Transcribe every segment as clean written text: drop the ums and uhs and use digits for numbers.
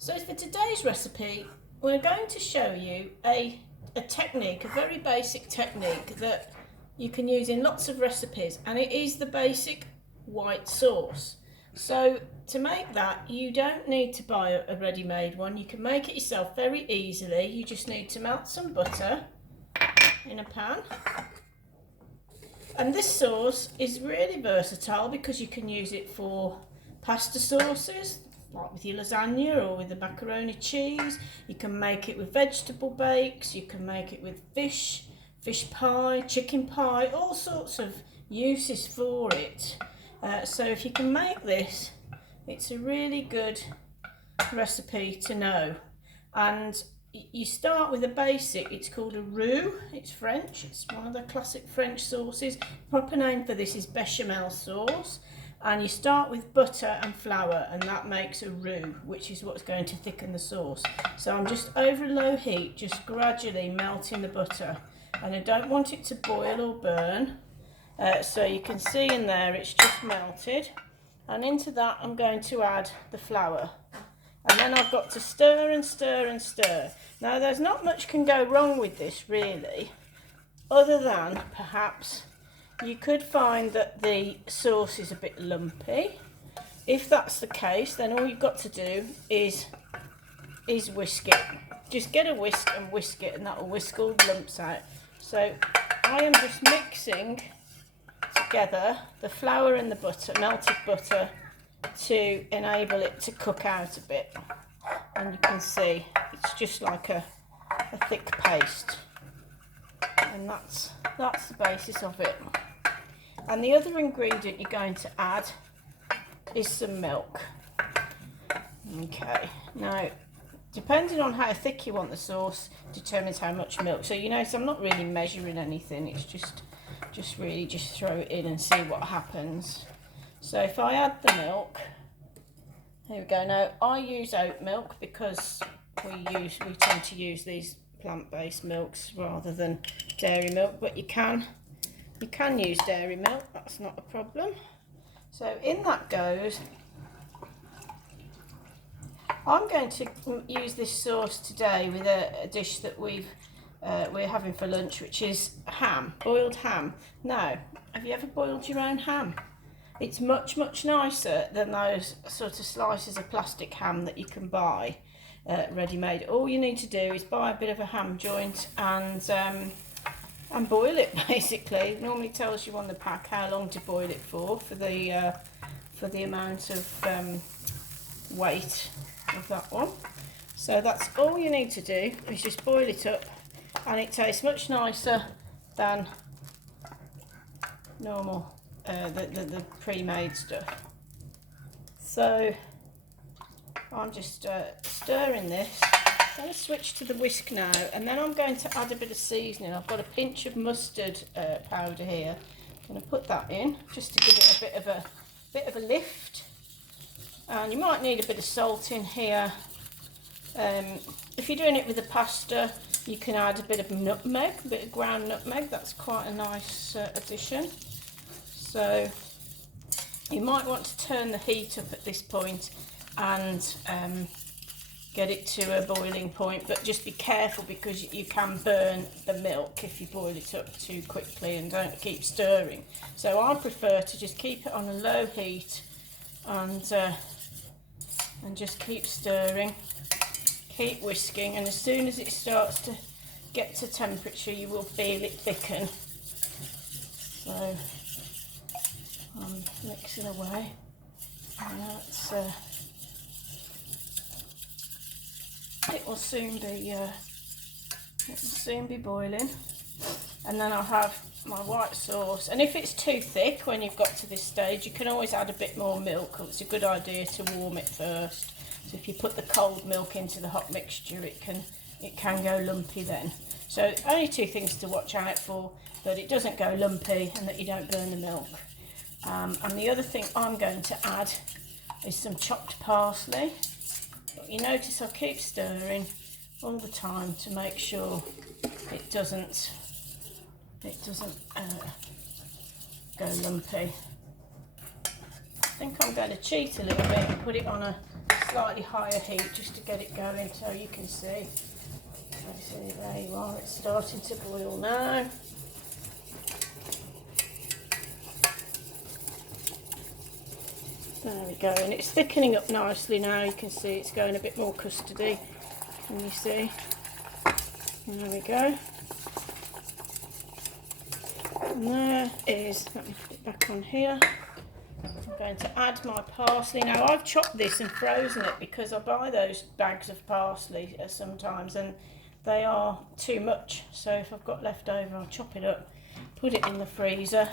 So for today's recipe, we're going to show you a technique, a very basic technique that you can use in lots of recipes, and it is the basic white sauce. So to make that, you don't need to buy a ready-made one. You can make it yourself very easily. You just need to melt some butter in a pan. And this sauce is really versatile because you can use it for pasta sauces, like with your lasagna or with the macaroni cheese. You can make it with vegetable bakes, you can make it with fish pie, chicken pie, all sorts of uses for it. So if you can make this, it's a really good recipe to know. And you start with a basic, it's called a roux, it's French, it's one of the classic French sauces. Proper name for this is Béchemel Sauce. And you start with butter and flour, and that makes a roux, which is what's going to thicken the sauce. So I'm just over low heat, just gradually melting the butter, and I don't want it to boil or burn. So you can see in there it's just melted, and into that I'm going to add the flour, and then I've got to stir and stir and stir. Now there's not much can go wrong with this really, other than perhaps you could find that the sauce is a bit lumpy. If that's the case, then all you've got to do is whisk it. Just get a whisk and whisk it, and that will whisk all the lumps out. So I am just mixing together the flour and the butter, melted butter, to enable it to cook out a bit. And you can see it's just like a thick paste, and that's the basis of it. And the other ingredient you're going to add is some milk. Okay, now depending on how thick you want the sauce determines how much milk. So you notice I'm not really measuring anything, it's just really just throw it in and see what happens. So if I add the milk, here we go. Now I use oat milk because we tend to use these plant-based milks rather than dairy milk, but you can use dairy milk, that's not a problem. So in that goes. I'm going to use this sauce today with a dish that we're having for lunch, which is ham, boiled ham. Now, have you ever boiled your own ham? It's much nicer than those sort of slices of plastic ham that you can buy ready-made. All you need to do is buy a bit of a ham joint and boil it basically. It normally tells you on the pack how long to boil it for the amount of weight of that one. So that's all you need to do is just boil it up, and it tastes much nicer than normal the pre-made stuff. So I'm just stirring this. I'm going to switch to the whisk now, and then I'm going to add a bit of seasoning. I've got a pinch of mustard powder here. I'm going to put that in just to give it a bit of a lift. And you might need a bit of salt in here. If you're doing it with the pasta, you can add a bit of nutmeg, a bit of ground nutmeg. That's quite a nice addition. So you might want to turn the heat up at this point and get it to a boiling point, but just be careful because you can burn the milk if you boil it up too quickly, and don't keep stirring. So I prefer to just keep it on a low heat and just keep stirring, keep whisking, and as soon as it starts to get to temperature you will feel it thicken. So I'm mixing away, and that's it will soon be boiling, and then I'll have my white sauce. And if it's too thick when you've got to this stage, you can always add a bit more milk. It's a good idea to warm it first. So if you put the cold milk into the hot mixture, it can go lumpy then. So only two things to watch out for: that it doesn't go lumpy and that you don't burn the milk. And the other thing I'm going to add is some chopped parsley. You notice I keep stirring all the time to make sure it doesn't go lumpy. I think I'm going to cheat a little bit and put it on a slightly higher heat just to get it going so you can see. See, there you are, it's starting to boil now. There we go, and it's thickening up nicely now. You can see it's going a bit more custardy. Can you see? There we go. And there is, let me put it back on here. I'm going to add my parsley. Now I've chopped this and frozen it because I buy those bags of parsley sometimes and they are too much. So if I've got leftover, I'll chop it up, put it in the freezer,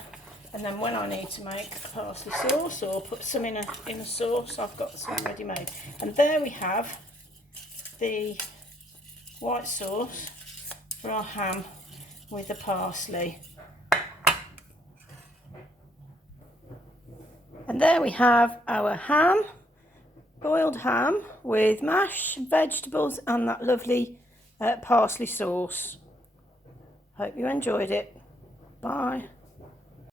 and then when I need to make parsley sauce or put some in a sauce, I've got some ready made. And there we have the white sauce for our ham with the parsley. And there we have our ham, boiled ham with mash, vegetables and that lovely parsley sauce. Hope you enjoyed it. Bye.